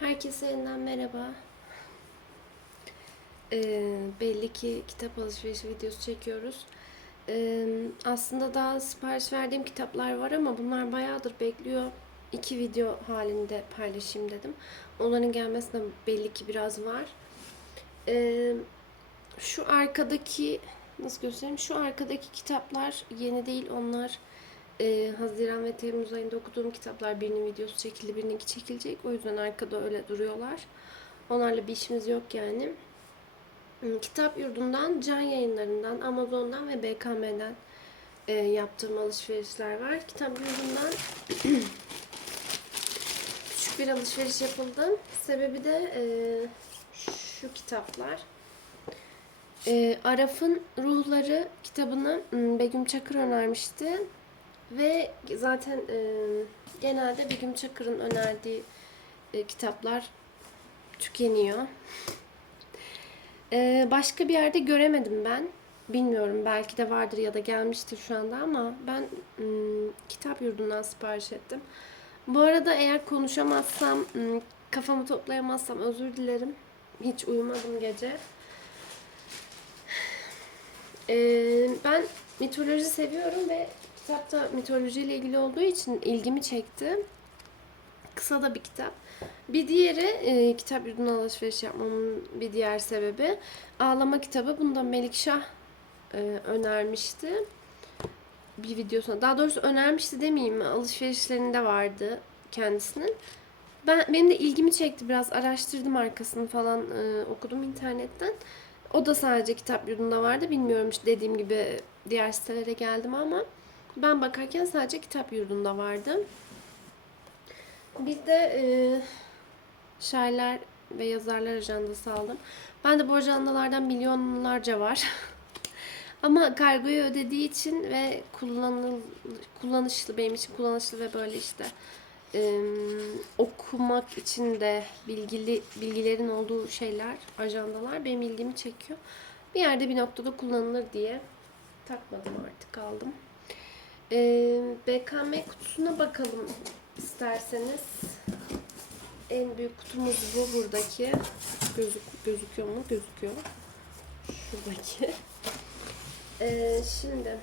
Herkese yeniden merhaba. Ee, belli ki kitap alışverişi videosu çekiyoruz. Ee, aslında daha sipariş verdiğim kitaplar var ama bunlar bayağıdır bekliyor. İki video halinde paylaşayım dedim. Onların gelmesine belli ki biraz var. Ee, şu arkadaki nasıl göstereyim? Şu arkadaki kitaplar yeni değil. Onlar e, Haziran ve Temmuz ayında okuduğum kitaplar birinin videosu çekildi, birininki çekilecek. O yüzden arkada öyle duruyorlar. Onlarla bir işimiz yok yani. Hmm, Kitap yurdundan, can yayınlarından, Amazon'dan ve BKM'den e, yaptığım alışverişler var. Kitap yurdundan küçük bir alışveriş yapıldı. Sebebi de e, şu kitaplar. E, Araf'ın Ruhları kitabını hmm, Begüm Çakır önermişti. Ve zaten e, genelde Begüm Çakır'ın önerdiği e, kitaplar tükeniyor. E, başka bir yerde göremedim ben. Bilmiyorum belki de vardır ya da gelmiştir şu anda ama ben mm, kitap yurdundan sipariş ettim. Bu arada eğer konuşamazsam, mm, kafamı toplayamazsam özür dilerim. Hiç uyumadım gece. E, ben mitoloji seviyorum ve kitap da mitolojiyle ilgili olduğu için ilgimi çekti. Kısa da bir kitap. Bir diğeri e, kitap yurduna alışveriş yapmamın bir diğer sebebi Ağlama kitabı. Bunu da Melikşah e, önermişti. Bir videosuna. Daha doğrusu önermişti demeyeyim. Alışverişlerinde vardı kendisinin. Ben benim de ilgimi çekti biraz araştırdım arkasını falan e, okudum internetten. O da sadece kitap yurdunda vardı. Bilmiyorum işte dediğim gibi diğer sitelere geldim ama ben bakarken sadece kitap yurdunda vardı. Bir de e, şairler ve yazarlar ajandası aldım. Ben de bu ajandalardan milyonlarca var. Ama kargoyu ödediği için ve kullanıl, kullanışlı benim için kullanışlı ve böyle işte e, okumak için de bilgili bilgilerin olduğu şeyler, ajandalar benim ilgimi çekiyor. Bir yerde bir noktada kullanılır diye takmadım artık aldım. Ee, BKM kutusuna bakalım isterseniz. En büyük kutumuz bu buradaki. Gözük, gözüküyor mu? Gözüküyor. Şuradaki. Ee, şimdi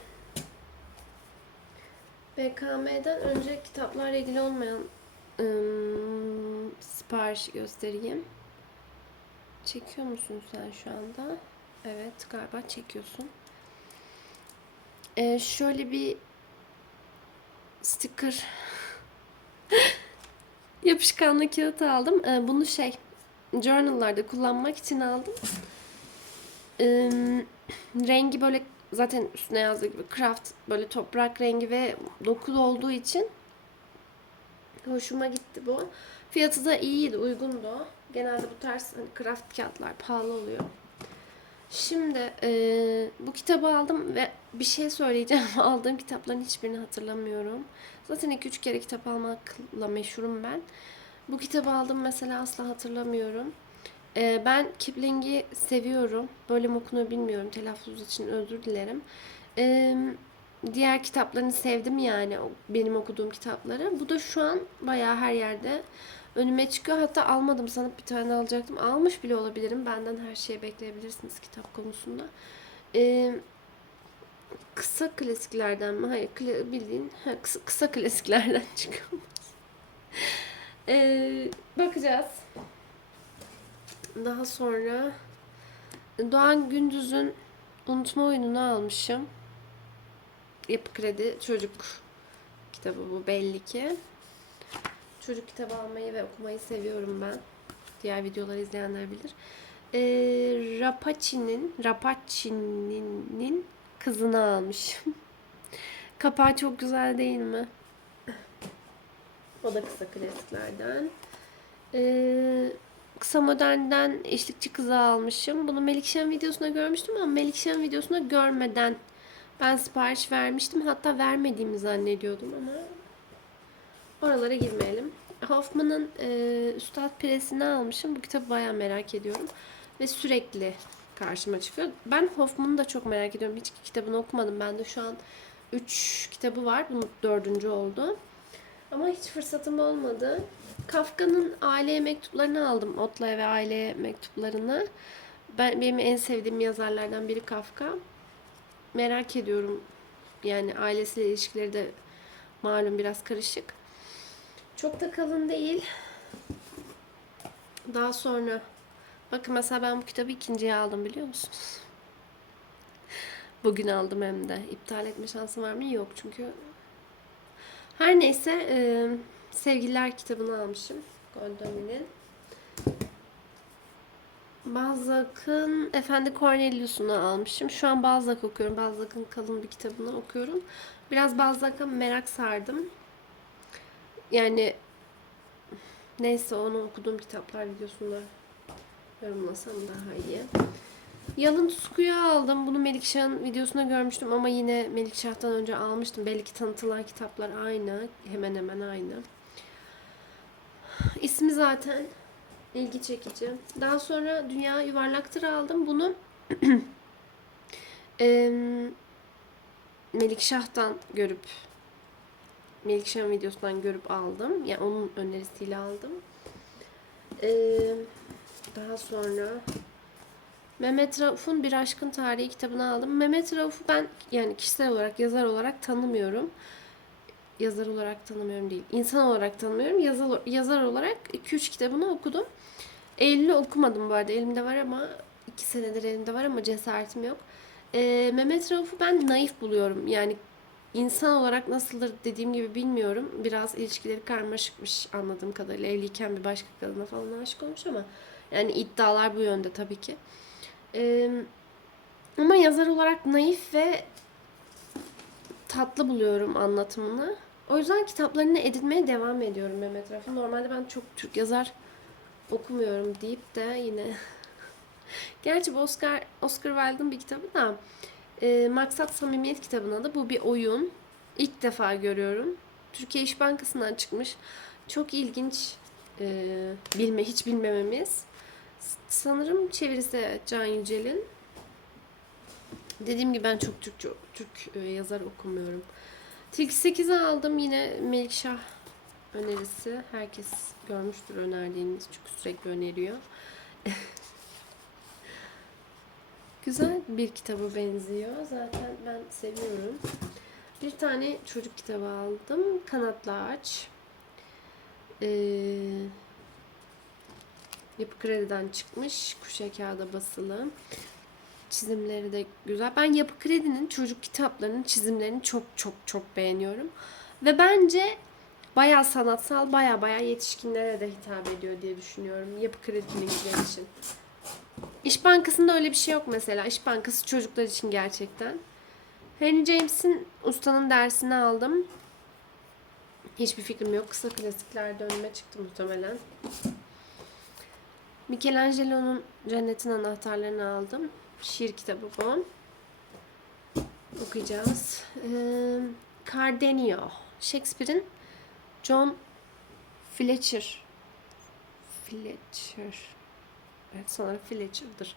BKM'den önce kitaplarla ilgili olmayan ım, sipariş göstereyim. Çekiyor musun sen şu anda? Evet galiba çekiyorsun. Ee, şöyle bir sticker yapışkanlı kağıt aldım. Ee, bunu şey journal'larda kullanmak için aldım. Ee, rengi böyle zaten üstüne yazdığı gibi craft böyle toprak rengi ve dokulu olduğu için hoşuma gitti bu. Fiyatı da iyiydi, uygundu. Genelde bu tarz hani craft kağıtlar pahalı oluyor. Şimdi e, bu kitabı aldım ve bir şey söyleyeceğim. Aldığım kitapların hiçbirini hatırlamıyorum. Zaten 2-3 kere kitap almakla meşhurum ben. Bu kitabı aldım mesela asla hatırlamıyorum. E, ben Kipling'i seviyorum. Böyle mi okunuyor bilmiyorum. Telaffuz için özür dilerim. E, diğer kitaplarını sevdim yani. Benim okuduğum kitapları. Bu da şu an bayağı her yerde önüme çıkıyor. Hatta almadım sanıp bir tane alacaktım. Almış bile olabilirim. Benden her şeyi bekleyebilirsiniz kitap konusunda. Ee, kısa klasiklerden mi? Hayır kla- bildiğin ha, kısa, kısa klasiklerden çıkıyor. Ee, bakacağız. Daha sonra Doğan Gündüz'ün Unutma Oyununu almışım. Yapı Kredi Çocuk kitabı bu belli ki. Çocuk kitabı almayı ve okumayı seviyorum ben. Diğer videoları izleyenler bilir. Ee, Rapachi'nin Rapachi'nin kızını almışım. Kapağı çok güzel değil mi? O da kısa klasiklerden. Ee, kısa modernden eşlikçi kızı almışım. Bunu Melikşen videosunda görmüştüm ama Melikşen videosunda görmeden ben sipariş vermiştim. Hatta vermediğimi zannediyordum ama oralara girmeyelim. Hoffman'ın e, Üstad Presi'ni almışım. Bu kitabı bayağı merak ediyorum. Ve sürekli karşıma çıkıyor. Ben Hoffman'ı da çok merak ediyorum. Hiç kitabını okumadım. Ben de şu an 3 kitabı var. Bu dördüncü oldu. Ama hiç fırsatım olmadı. Kafka'nın aile mektuplarını aldım. Otlaya ve aile mektuplarını. Ben benim en sevdiğim yazarlardan biri Kafka. Merak ediyorum. Yani ailesiyle ilişkileri de malum biraz karışık. Çok da kalın değil. Daha sonra bakın mesela ben bu kitabı ikinciye aldım biliyor musunuz? Bugün aldım hem de. İptal etme şansım var mı? Yok çünkü. Her neyse e, Sevgililer kitabını almışım. Goldoni'nin. Balzac'ın Efendi Cornelius'unu almışım. Şu an Balzac okuyorum. Balzac'ın kalın bir kitabını okuyorum. Biraz Balzac'a merak sardım. Yani neyse onu okuduğum kitaplar videosunda yorumlasam daha iyi. Yalın Tutku'yu aldım. Bunu Melikşah'ın videosunda görmüştüm ama yine Melikşah'tan önce almıştım. Belki tanıtılan kitaplar aynı. Hemen hemen aynı. İsmi zaten ilgi çekici. Daha sonra Dünya Yuvarlaktır aldım. Bunu Melikşah'tan görüp Melikşah'ın videosundan görüp aldım. Yani onun önerisiyle aldım. Em, daha sonra Mehmet Rauf'un Bir Aşkın Tarihi kitabını aldım. Mehmet Rauf'u ben yani kişisel olarak, yazar olarak tanımıyorum. Yazar olarak tanımıyorum değil. İnsan olarak tanımıyorum. Yazar, yazar olarak 2-3 kitabını okudum. Eylül'ü okumadım bu arada. Elimde var ama 2 senedir elimde var ama cesaretim yok. Ee, Mehmet Rauf'u ben naif buluyorum. Yani insan olarak nasıldır dediğim gibi bilmiyorum. Biraz ilişkileri karmaşıkmış anladığım kadarıyla. Evliyken bir başka kadına falan aşık olmuş ama yani iddialar bu yönde tabii ki. Ee, ama yazar olarak naif ve tatlı buluyorum anlatımını. O yüzden kitaplarını edinmeye devam ediyorum Mehmet Rauf'un. Normalde ben çok Türk yazar okumuyorum deyip de yine Gerçi bu Oscar Oscar Wilde'ın bir kitabı da e, Maksat Samimiyet kitabının adı. Bu bir oyun. İlk defa görüyorum. Türkiye İş Bankası'ndan çıkmış. Çok ilginç e, bilme hiç bilmememiz. Sanırım çevirisi Can Yücel'in. Dediğim gibi ben çok Türkçe, Türk e, yazar okumuyorum. Tilki 8'i aldım yine Melikşah önerisi. Herkes görmüştür önerdiğimiz çünkü sürekli öneriyor. Güzel bir kitaba benziyor. Zaten ben seviyorum. Bir tane çocuk kitabı aldım. Kanatlı Ağaç. Ee, Yapı Kredi'den çıkmış. Kuşa kağıda basılı. Çizimleri de güzel. Ben Yapı Kredi'nin çocuk kitaplarının çizimlerini çok çok çok beğeniyorum. Ve bence bayağı sanatsal, bayağı bayağı yetişkinlere de hitap ediyor diye düşünüyorum. Yapı Kredi'ninkiler için. İş Bankası'nda öyle bir şey yok mesela. İş Bankası çocuklar için gerçekten. Henry James'in ustanın dersini aldım. Hiçbir fikrim yok. Kısa klasiklerde önüme çıktı muhtemelen. Michelangelo'nun Cennetin Anahtarlarını aldım. Şiir kitabı bu. Okuyacağız. Ee, Cardenio. Shakespeare'in John Fletcher. Fletcher. Evet sanırım Fletcher'dır.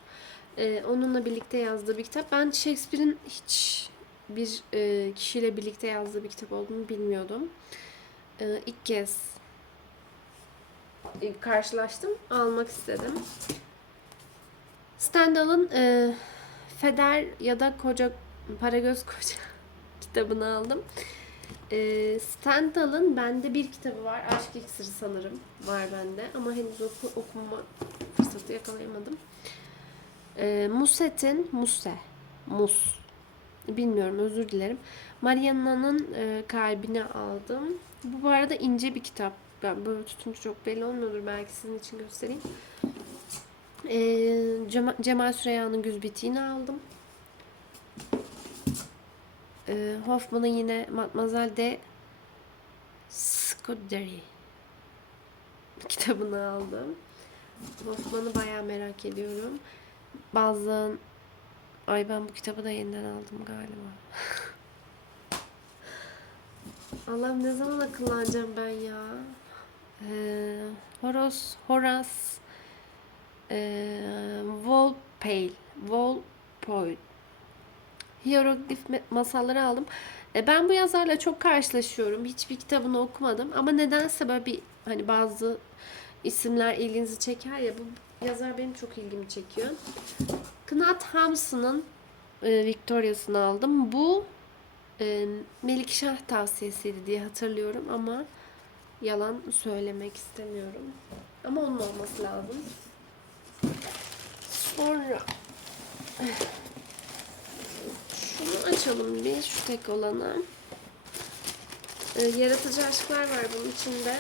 Ee, onunla birlikte yazdığı bir kitap. Ben Shakespeare'in hiç bir e, kişiyle birlikte yazdığı bir kitap olduğunu bilmiyordum. Ee, ilk kez e, karşılaştım. Almak istedim. Stendhal'ın e, Feder ya da Koca Paragöz Koca kitabını aldım. E, Stendhal'ın bende bir kitabı var. Aşk İksiri sanırım var bende. Ama henüz oku, okuma fırsatı yakalayamadım. E, Muset'in Muse Mus bilmiyorum özür dilerim. Marianna'nın e, kalbini aldım. Bu bu arada ince bir kitap. Ben böyle tutunca çok belli olmuyordur. Belki sizin için göstereyim. E, Cemal, Cemal Süreyya'nın Güz Bitiğini aldım. E, Hoffman'ın yine Mademoiselle de Scuderi kitabını aldım. Hoffman'ı bayağı merak ediyorum. Bazı Ay ben bu kitabı da yeniden aldım galiba. Allah'ım ne zaman akıllanacağım ben ya. Ee, Horos, Horace, ee, Walpole, Walpole. Hieroglif masalları aldım. E, ben bu yazarla çok karşılaşıyorum. Hiçbir kitabını okumadım ama nedense böyle bir hani bazı isimler ilginizi çeker ya bu yazar benim çok ilgimi çekiyor. Knut Hamsun'un e, Victoria'sını aldım. Bu e, Melikşah tavsiyesiydi diye hatırlıyorum ama yalan söylemek istemiyorum. Ama onun olması lazım. Sonra açalım bir şu tek olanı. Ee, yaratıcı aşklar var bunun içinde.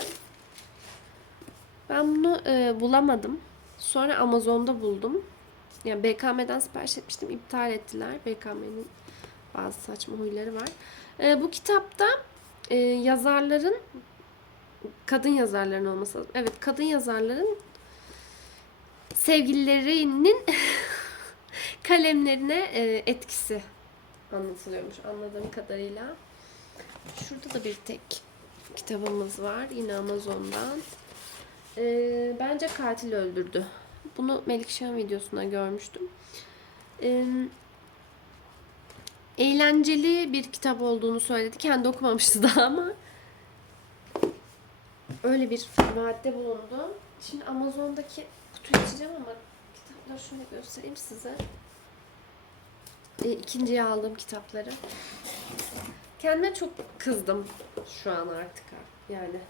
Ben bunu e, bulamadım. Sonra Amazon'da buldum. Yani BKM'den sipariş etmiştim. iptal ettiler. BKM'nin bazı saçma huyları var. E, bu kitapta e, yazarların kadın yazarların olması lazım. Evet kadın yazarların sevgililerinin kalemlerine e, etkisi anlatılıyormuş anladığım kadarıyla. Şurada da bir tek kitabımız var yine Amazon'dan. E, bence katil öldürdü. Bunu Melikşah'ın videosunda görmüştüm. E, eğlenceli bir kitap olduğunu söyledi. Kendi okumamıştı daha ama öyle bir vaatte bulundu. Şimdi Amazon'daki kutuyu açacağım ama kitapları şöyle göstereyim size. E, ikinciye aldığım kitapları. Kendime çok kızdım şu an artık. Yani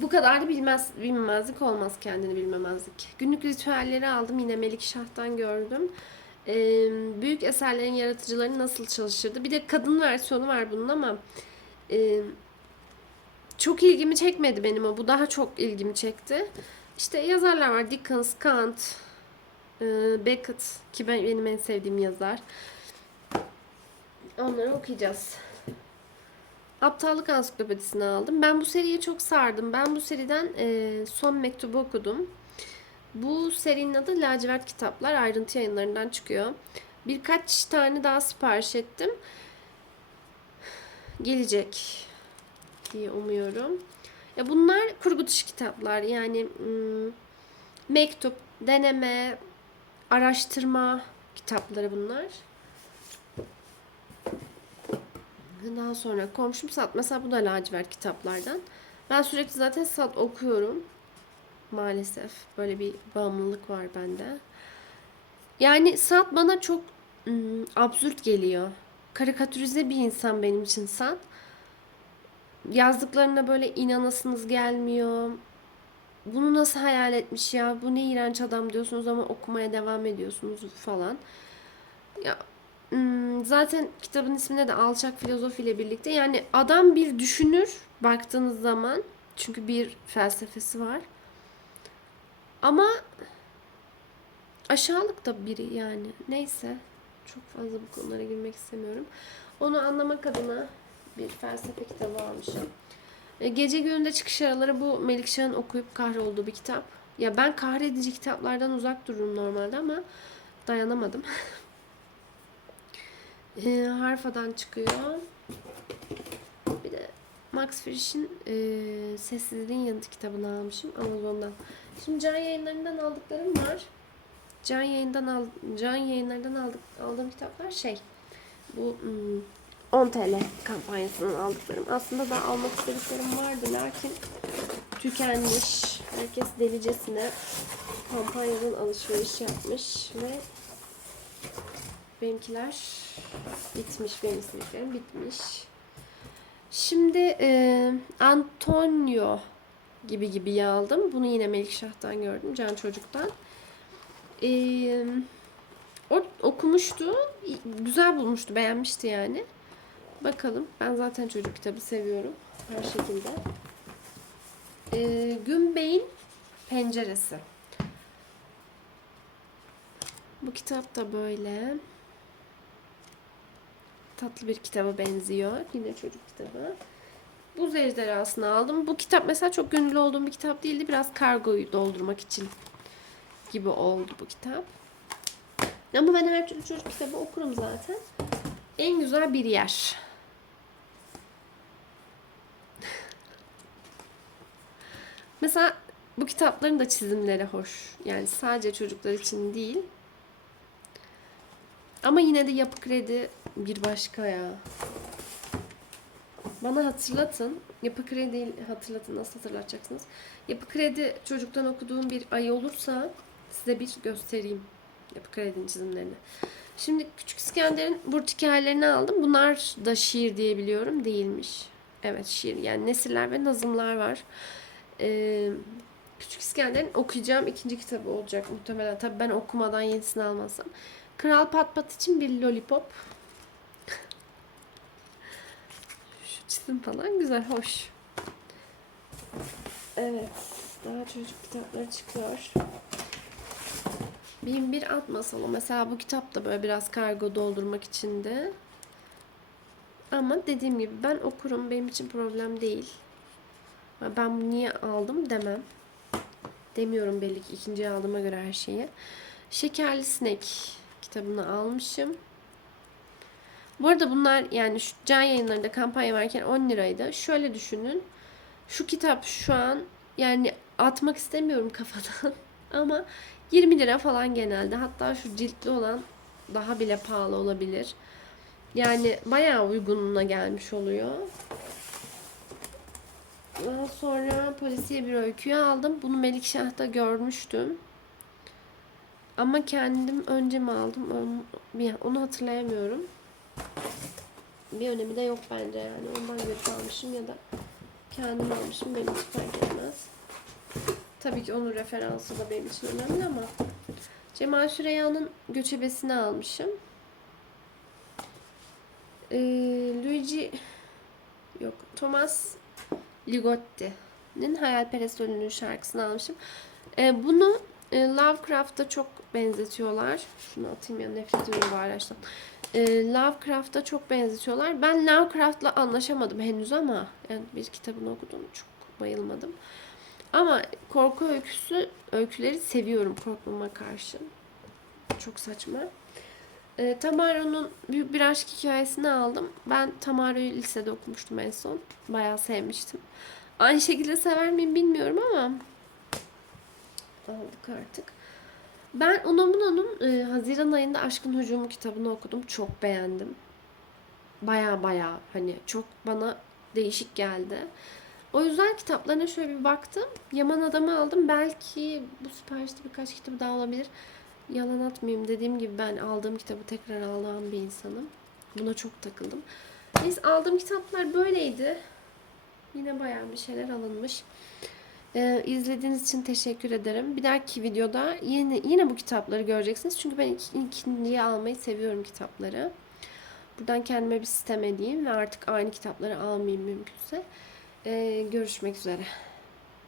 bu kadar da bilmez, bilmemezlik olmaz kendini bilmemezlik. Günlük ritüelleri aldım yine Melik Şah'tan gördüm. Ee, büyük eserlerin yaratıcıları nasıl çalışırdı. Bir de kadın versiyonu var bunun ama e, çok ilgimi çekmedi benim o. Bu daha çok ilgimi çekti. İşte yazarlar var. Dickens, Kant, e, Beckett ki ben, benim en sevdiğim yazar. Onları okuyacağız. Aptallık Ansiklopedisini aldım. Ben bu seriye çok sardım. Ben bu seriden e, son mektubu okudum. Bu serinin adı Lacivert Kitaplar. Ayrıntı yayınlarından çıkıyor. Birkaç tane daha sipariş ettim. Gelecek diye umuyorum. Ya bunlar kurgu dışı kitaplar. Yani hmm, mektup, deneme, araştırma kitapları bunlar. Daha sonra komşum Sat. Mesela bu da lacivert kitaplardan. Ben sürekli zaten Sat okuyorum. Maalesef. Böyle bir bağımlılık var bende. Yani Sat bana çok ım, absürt geliyor. Karikatürize bir insan benim için Sat. Yazdıklarına böyle inanasınız gelmiyor. Bunu nasıl hayal etmiş ya? Bu ne iğrenç adam diyorsunuz ama okumaya devam ediyorsunuz falan. Ya Hmm, zaten kitabın isminde de alçak filozof ile birlikte yani adam bir düşünür baktığınız zaman çünkü bir felsefesi var ama aşağılık da biri yani neyse çok fazla bu konulara girmek istemiyorum onu anlamak adına bir felsefe kitabı almışım gece gününde çıkış araları bu Melikşah'ın okuyup kahrolduğu bir kitap ya ben kahredici kitaplardan uzak dururum normalde ama dayanamadım e, Harfa'dan çıkıyor. Bir de Max Frisch'in e, Sessizliğin Yanıtı kitabını almışım Amazon'dan. Şimdi Can Yayınları'ndan aldıklarım var. Can Yayından al, Can Yayınları'ndan aldık, aldığım kitaplar şey. Bu hmm, 10 TL kampanyasından aldıklarım. Aslında da almak istediklerim vardı lakin tükenmiş. Herkes delicesine kampanyadan alışveriş yapmış ve benimkiler bitmiş. Benim istediklerim bitmiş. Şimdi e, Antonio gibi gibi aldım. Bunu yine Melikşah'tan gördüm. Can Çocuk'tan. E, o okumuştu. Güzel bulmuştu. Beğenmişti yani. Bakalım. Ben zaten çocuk kitabı seviyorum. Her şekilde. E, Günbey'in Penceresi. Bu kitap da böyle tatlı bir kitaba benziyor. Yine çocuk kitabı. Buz ejderhasını aldım. Bu kitap mesela çok gönüllü olduğum bir kitap değildi. Biraz kargoyu doldurmak için gibi oldu bu kitap. Ama ben her türlü çocuk kitabı okurum zaten. En güzel bir yer. Mesela bu kitapların da çizimleri hoş. Yani sadece çocuklar için değil. Ama yine de yapı kredi bir başka ya. Bana hatırlatın. Yapı kredi hatırlatın. Nasıl hatırlatacaksınız? Yapı kredi çocuktan okuduğum bir ay olursa size bir göstereyim. Yapı kredinin çizimlerini. Şimdi Küçük İskender'in burç hikayelerini aldım. Bunlar da şiir diye biliyorum. Değilmiş. Evet şiir. Yani nesiller ve nazımlar var. Ee, Küçük İskender'in okuyacağım ikinci kitabı olacak muhtemelen. Tabii ben okumadan yenisini almazsam. Kral Pat Pat için bir lollipop. Şu çizim falan güzel, hoş. Evet, daha çocuk kitapları çıkıyor. Bin bir at masalı. Mesela bu kitap da böyle biraz kargo doldurmak içindi. Ama dediğim gibi ben okurum. Benim için problem değil. Ben niye aldım demem. Demiyorum belli ki ikinciye aldığıma göre her şeyi. Şekerli Sinek kitabını almışım. Bu arada bunlar yani şu can yayınlarında kampanya varken 10 liraydı. Şöyle düşünün. Şu kitap şu an yani atmak istemiyorum kafadan ama 20 lira falan genelde. Hatta şu ciltli olan daha bile pahalı olabilir. Yani bayağı uygununa gelmiş oluyor. Sonra polisiye bir öyküyü aldım. Bunu Melikşah'ta görmüştüm. Ama kendim önce mi aldım onu, hatırlayamıyorum. Bir önemi de yok bence yani. Ondan göç almışım ya da kendim almışım. Benim hiç fark etmez. Tabii ki onun referansı da benim için önemli ama Cemal Süreyya'nın göçebesini almışım. Ee, Luigi yok Thomas Ligotti'nin Hayalperest Ölünün şarkısını almışım. Ee, bunu e, Lovecraft'a çok benzetiyorlar. Şunu atayım ya nefret ediyorum bu araçtan. E, Lovecraft'a çok benzetiyorlar. Ben Lovecraft'la anlaşamadım henüz ama yani bir kitabını okudum. Çok bayılmadım. Ama korku öyküsü, öyküleri seviyorum korkmama karşı. Çok saçma. E, Tamaro'nun büyük bir aşk hikayesini aldım. Ben Tamaro'yu lisede okumuştum en son. Bayağı sevmiştim. Aynı şekilde sever miyim bilmiyorum ama aldık artık. Ben Unamuna'nın e, Haziran ayında Aşkın Hücumu kitabını okudum. Çok beğendim. Baya baya hani çok bana değişik geldi. O yüzden kitaplarına şöyle bir baktım. Yaman Adam'ı aldım. Belki bu siparişte birkaç kitabı daha olabilir. Yalan atmayayım. Dediğim gibi ben aldığım kitabı tekrar alan bir insanım. Buna çok takıldım. Neyse aldığım kitaplar böyleydi. Yine bayağı bir şeyler alınmış. Ee, izlediğiniz için teşekkür ederim. Bir dahaki videoda yine yine bu kitapları göreceksiniz. Çünkü ben ik- ikinciyi almayı seviyorum kitapları. Buradan kendime bir sistem edeyim ve artık aynı kitapları almayayım mümkünse. Ee, görüşmek üzere.